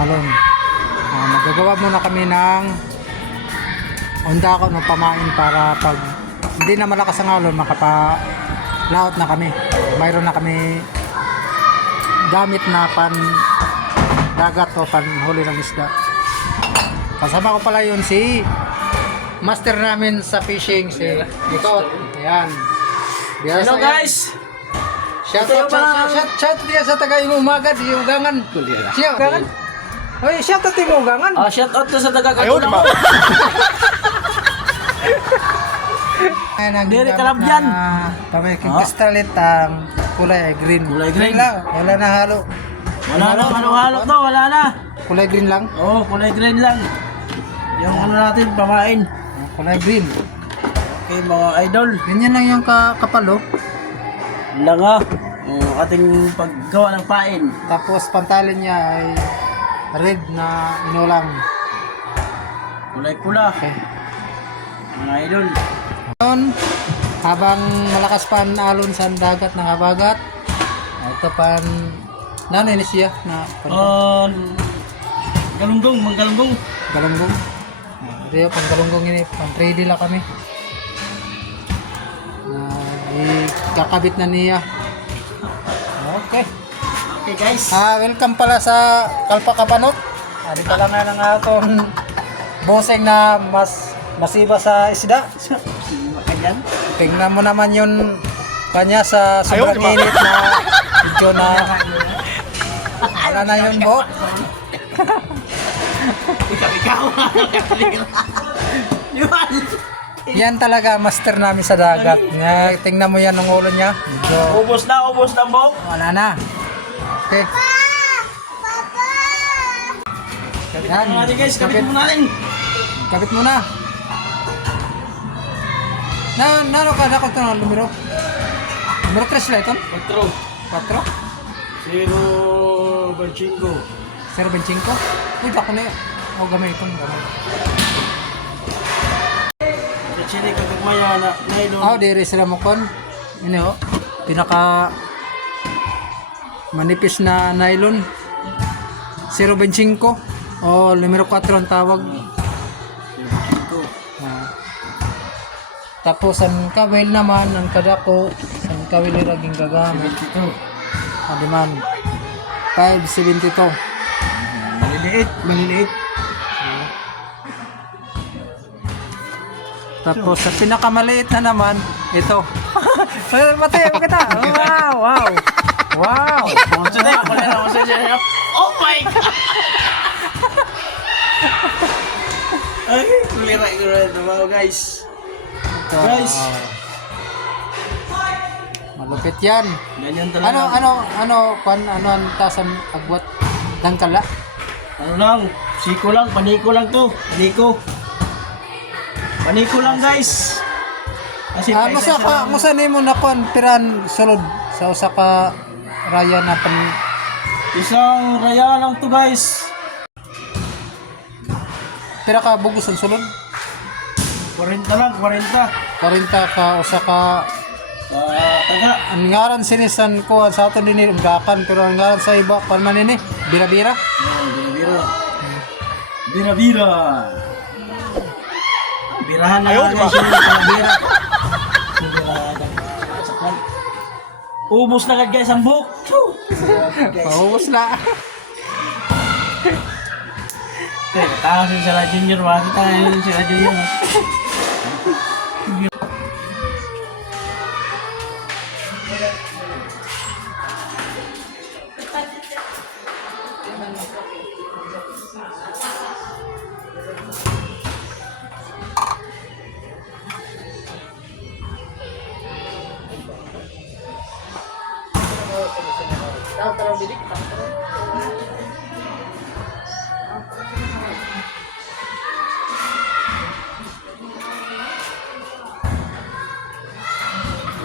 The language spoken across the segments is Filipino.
alon. Magagawa muna kami ng onda ko ng pamain para pag hindi na malakas ang alon, makapalaot na kami. Mayroon na kami gamit na pan dagat o panhuli ng isda. Kasama ko pala yun si master namin sa fishing, si Ikot. Ayan. Hello guys! Shout dia sa taga Umaga di Ugangan. Siya Ugangan. Oy, shout out mo Ugangan. Shout out na sa taga Katunaw. Dere Kalabyan. Pamay kristalit ang kulay green. Kulay green. Wala na halo. Wala na halo-halo to, wala na. Kulay green lang. Oo, kulay green lang. Yung ano natin, pamain. Kulay green. Okay mga idol. Ganyan lang yung kapalo. Langa. Ating paggawa ng pain. Tapos pantalon niya ay red na inulang. Kulay pula. Okay. Mga idol. Ngayon, habang malakas pa ang alon sa dagat ng habagat, ito pan nanay siya na galunggong, manggalunggong. galunggong. Ito pang galunggong ini, pang 3D lang kami. Kakabit na niya. Okay. Okay guys. Welcome pala sa Kalpakapanok. Di pala nga ng atong boseng na masiba sa isda. Ayan. Tingnan mo naman yun kanya sa sobrang init na video na wala na yun po. Ikaw. Yan talaga master namin sa dagat. Tingnan mo yan ng ulo niya. Medyo Ubos na bok. wala na. Okay. Yan. Natin guys, kapit mo natin. Kapit mo na. Nano ka na ito ng numero? Numero 3 lang ito? 4? 0.5. 0.5? Uy, bako na yun. O, gamay itong gamay. Sini kagagmaya na nylon. Diri sila mo kon. Ini pinaka manipis na nylon. 0.5 o numero 4 ang tawag. Tapos ang kawil naman, ang kadako, ang kawil ni raging gagamit. Adiman 572. Maliliit. Tapos sa pinakamaliit na naman, ito. Matay ako kita. Wow. Oh my God! Ay, kulira naman guys. Guys. Malupit yan. Ganyan talaga. Ano ang tasang agwat dangkala? Ano lang, siko lang, paniko lang to. Paniko lang guys. Kasi Musa nimo na kon piran sulod sa usa ka raya na isang raya lang to guys. Pira ka bugos ang sulod? 40 lang, 40. 40 ka usa ka Taga. ang ngaran sinisan ko sa aton dinhi gakan pero ang ngaran sa iba pan man ini bira-bira. Bira. Birahan na guys yung bira. Ubus na agad guys ang buhok. Paubos na. Taas yung sila junior, bakit tayo yung sila junior?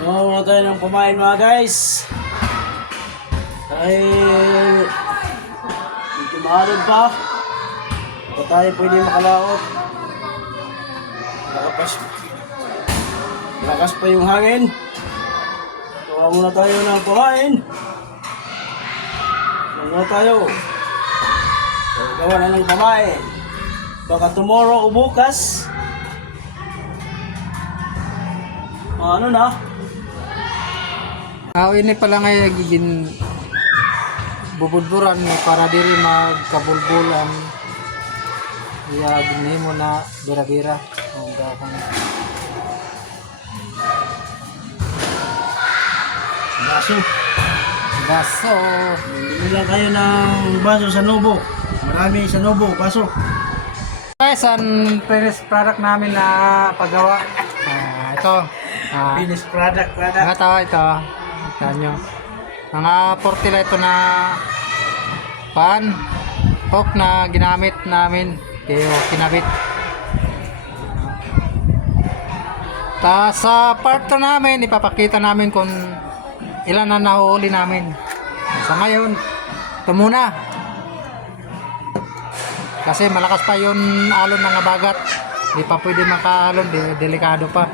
Muna tayo ng pumain mga guys. Dahil medyo maalog pa. Hindi tayo pwede makalaot. Lakas pa yung hangin. Gawa muna tayo ng pumain. Muna tayo. Gawa na ng pamain. Baka tomorrow o bukas. Ano na? Ini pala nga gigin bubulburan para diri magkabulbulan. Iya gini mo na bira-bira. Baso. Baso. Bili lang kayo ng baso sa Nobo. Marami sa Nobo, baso. Guys, ang finished product namin na paggawa. Ito. Finished product. Ito. Ito nyo. Mga 40 lang ito na hook na ginamit namin. Kaya kinabit. Sa part 2 namin, ipapakita namin kung ilan na nahuhuli namin. Sa ngayon, ito muna. Kasi malakas pa yung alon ng abagat. Hindi pa pwede makaalon, delikado pa.